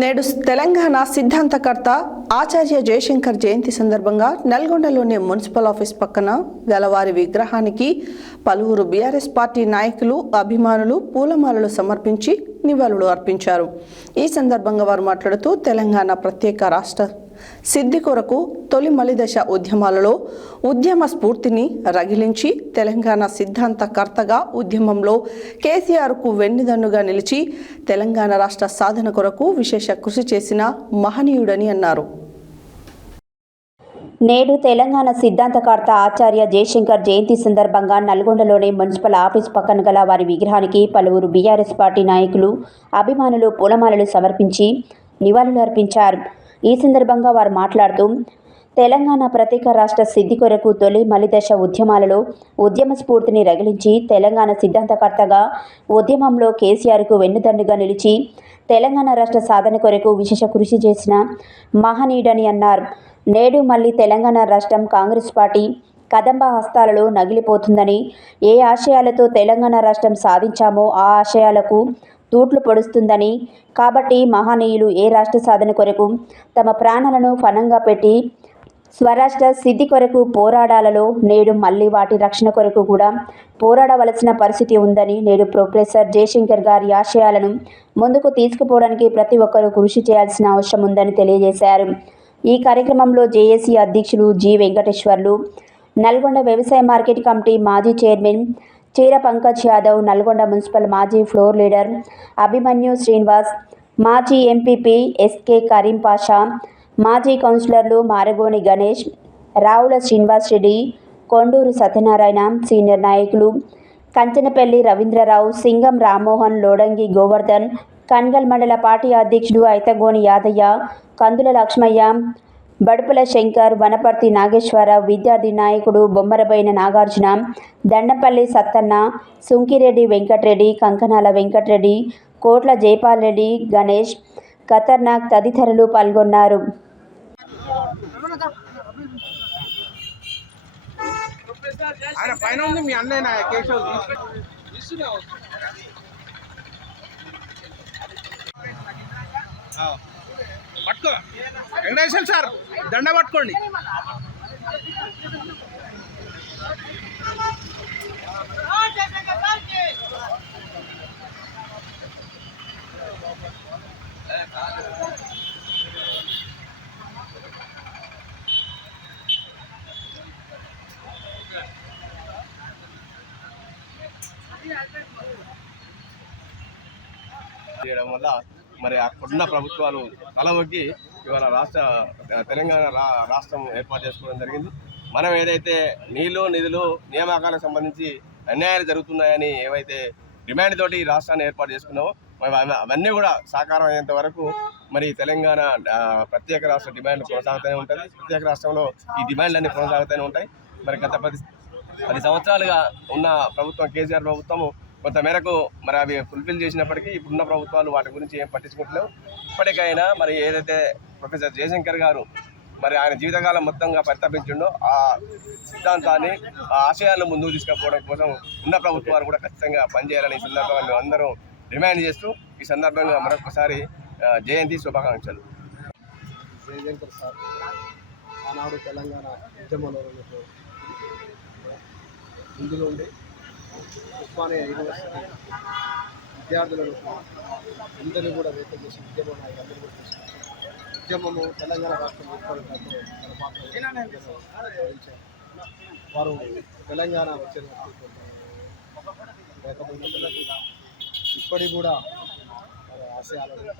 నేడు తెలంగాణ సిద్ధాంతకర్త ఆచార్య జయశంకర్ జయంతి సందర్భంగా నల్గొండలోని municipal office పక్కన గలవారి విగ్రహానికి పలువురు బీఆర్ఎస్ పార్టీ నాయకులు అభిమానులు పూలమాలలు సమర్పించి నివాళులు అర్పించారు. ఈ సందర్భంగా వారు మాట్లాడుతూ తెలంగాణ ప్రత్యేక రాష్ట్ర సిద్ధి కొరకు తొలి మలిదశ ఉద్యమాలలో ఉద్యమ స్ఫూర్తిని రగిలించి తెలంగాణ సిద్ధాంతకర్తగా ఉద్యమంలో కేసీఆర్కు వెన్నుదన్నుగా నిలిచి తెలంగాణ రాష్ట్ర సాధన కొరకు విశేష కృషి చేసిన మహనీయుడని అన్నారు. నేడు తెలంగాణ సిద్ధాంతకర్త ఆచార్య జయశంకర్ జయంతి సందర్భంగా నల్గొండలోని మున్సిపల్ ఆఫీస్ పక్కన గల వారి విగ్రహానికి పలువురు బీఆర్ఎస్ పార్టీ నాయకులు అభిమానులు పూలమాలలు సమర్పించి నివాళులు అర్పించారు ఈ సందర్భంగా వారు మాట్లాడుతూ తెలంగాణ ప్రత్యేక రాష్ట్ర సిద్ధి కొరకు తొలి మలిదశ ఉద్యమాలలో ఉద్యమ స్ఫూర్తిని రగిలించి తెలంగాణ సిద్ధాంతకర్తగా ఉద్యమంలో కేసీఆర్కు వెన్నుదండుగా నిలిచి తెలంగాణ రాష్ట్ర సాధన కొరకు విశేష కృషి చేసిన మహనీయుడని అన్నారు. నేడు మళ్ళీ తెలంగాణ రాష్ట్రం కాంగ్రెస్ పార్టీ కదంబ హస్తాలలో నగిలిపోతుందని ఏ ఆశయాలతో తెలంగాణ రాష్ట్రం సాధించామో ఆ ఆశయాలకు తూట్లు పొడుస్తుందని. కాబట్టి మహనీయులు ఏ రాష్ట్ర సాధన కొరకు తమ ప్రాణాలను ఫణంగా పెట్టి స్వరాష్ట్ర సిద్ధి కొరకు పోరాడాలలో నేడు మళ్ళీ వాటి రక్షణ కొరకు కూడా పోరాడవలసిన పరిస్థితి ఉందని నేడు ప్రొఫెసర్ జయశంకర్ గారి ఆశయాలను ముందుకు తీసుకుపోవడానికి ప్రతి ఒక్కరూ కృషి చేయాల్సిన అవసరం ఉందని తెలియజేశారు. ఈ కార్యక్రమంలో జేఏసీ అధ్యక్షులు జి వెంకటేశ్వర్లు నల్గొండ వ్యవసాయ మార్కెట్ కమిటీ మాజీ చైర్మన్ చీర పంకజ్ యాదవ్ నల్గొండ మున్సిపల్ మాజీ ఫ్లోర్ లీడర్ అభిమన్యు శ్రీనివాస్ మాజీ ఎంపీపీ ఎస్కే కరీం పాషా మాజీ కౌన్సిలర్లు మారగోని గణేష్ రావుల శ్రీనివాస్ రెడ్డి కొండూరు సత్యనారాయణ సీనియర్ నాయకులు కంచనపల్లి రవీంద్రరావు సింగం రామ్మోహన్ లోడంగి గోవర్ధన్ కన్గల్ మండల పార్టీ అధ్యక్షుడు ఐతగోని యాదయ్య కందుల లక్ష్మయ్య బడుపుల శంకర్ వనపర్తి నాగేశ్వరరావు విద్యార్థి నాయకుడు బొమ్మరబైన నాగార్జున దండపల్లి సత్తన్న సుంకిరెడ్డి వెంకటరెడ్డి కంకనాల వెంకటరెడ్డి కోట్ల జైపాల్ రెడ్డి గణేష్ ఖతర్నాక్ తదితరులు పాల్గొన్నారు. పట్టుకో. వెంకటేశ్వర సార్. దండ పట్టుకోండి. చేయడం వల్ల మరి అక్కడున్న ప్రభుత్వాలు తలవగ్గి ఇవాళ రాష్ట్ర తెలంగాణ రా- రాష్ట్రం ఏర్పాటు చేసుకోవడం జరిగింది. మనం ఏదైతే నీళ్ళు నిధులు నియామకాలకు సంబంధించి అన్యాయాలు జరుగుతున్నాయని ఏవైతే డిమాండ్ తోటి ఈ రాష్ట్రాన్ని ఏర్పాటు చేసుకున్నామో మరి అవన్నీ కూడా సాకారం అయ్యేంత వరకు మరి తెలంగాణ ప్రత్యేక రాష్ట్ర డిమాండ్ కొనసాగుతూనే ఉంటుంది ప్రత్యేక రాష్ట్రంలో ఈ డిమాండ్లన్నీ కొనసాగుతూనే ఉంటాయి. మరి గత పది పది సంవత్సరాలుగా ఉన్న ప్రభుత్వం కేసీఆర్ ప్రభుత్వము కొంత మేరకు మరి అవి ఫుల్ఫిల్ చేసినప్పటికీ ఇప్పుడున్న ప్రభుత్వాలు వాటి గురించి ఏం పట్టించుకుంటలేవు ఇప్పటికైనా మరి ఏదైతే ప్రొఫెసర్ జయశంకర్ గారు మరి ఆయన జీవితకాలం మొత్తంగా పరితపించిండో ఆ సిద్ధాంతాన్ని ఆ ఆశయాలను ముందుకు తీసుకుపోవడం కోసం ఉన్న ప్రభుత్వాలు కూడా ఖచ్చితంగా పనిచేయాలని ఈ సందర్భంగా మేము అందరం డిమాండ్ చేస్తూ ఈ సందర్భంగా మరొకసారి జయంతి శుభాకాంక్షలు. జయశంకర్ సార్ ఆనాడు తెలంగాణ ఉద్యమంలో ఉన్నట్టు ఇందులో ఉండి ఉస్మానియా యూనివర్సిటీ విద్యార్థులను అందరినీ కూడా వ్యక్తం చేసి ఉద్యమం అందరూ కూడా తీసుకొచ్చి ఉద్యమము తెలంగాణ రాష్ట్రం ఏర్పడడంలో వారు తెలంగాణ వచ్చిన లేకపోతే ఇప్పటికి కూడా వారి ఆశయాలను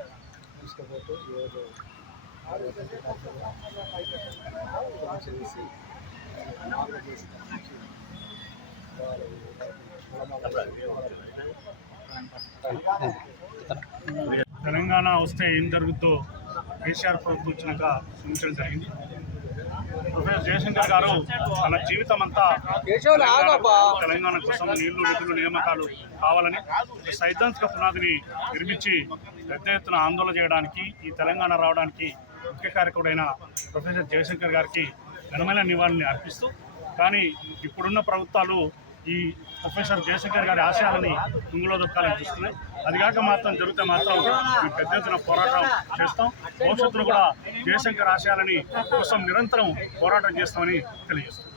తీసుకుపోతూ ఈరోజు చేసి తెలంగాణ వస్తే ఏం జరుగుతుందో కేసీఆర్ ప్రభుత్వం వచ్చినాక సూచించడం జరిగింది. ప్రొఫెసర్ జయశంకర్ గారు తన జీవితం అంతా తెలంగాణ- కోసం నీళ్ళు నిధులు నియామకాలు కావాలని సైద్ధాంతిక పునాదిని నిర్మించి పెద్ద ఎత్తున ఆందోళన చేయడానికి ఈ తెలంగాణ రావడానికి ముఖ్య కారకుడైన ప్రొఫెసర్ జయశంకర్ గారికి ఘనమైన నివాళిని అర్పిస్తూ కానీ ఇప్పుడున్న ప్రభుత్వాలు ఈ ప్రొఫెసర్ జయశంకర్ గారి ఆశయాలని తుంగులో దొక్కాలని చూస్తున్నాయి. అది కాక మాత్రం జరిగితే మాత్రం మేము పెద్ద ఎత్తున పోరాటం చేస్తాం. భవిష్యత్తులో కూడా జయశంకర్ ఆశయాలని కోసం నిరంతరం పోరాటం చేస్తామని తెలియజేస్తాం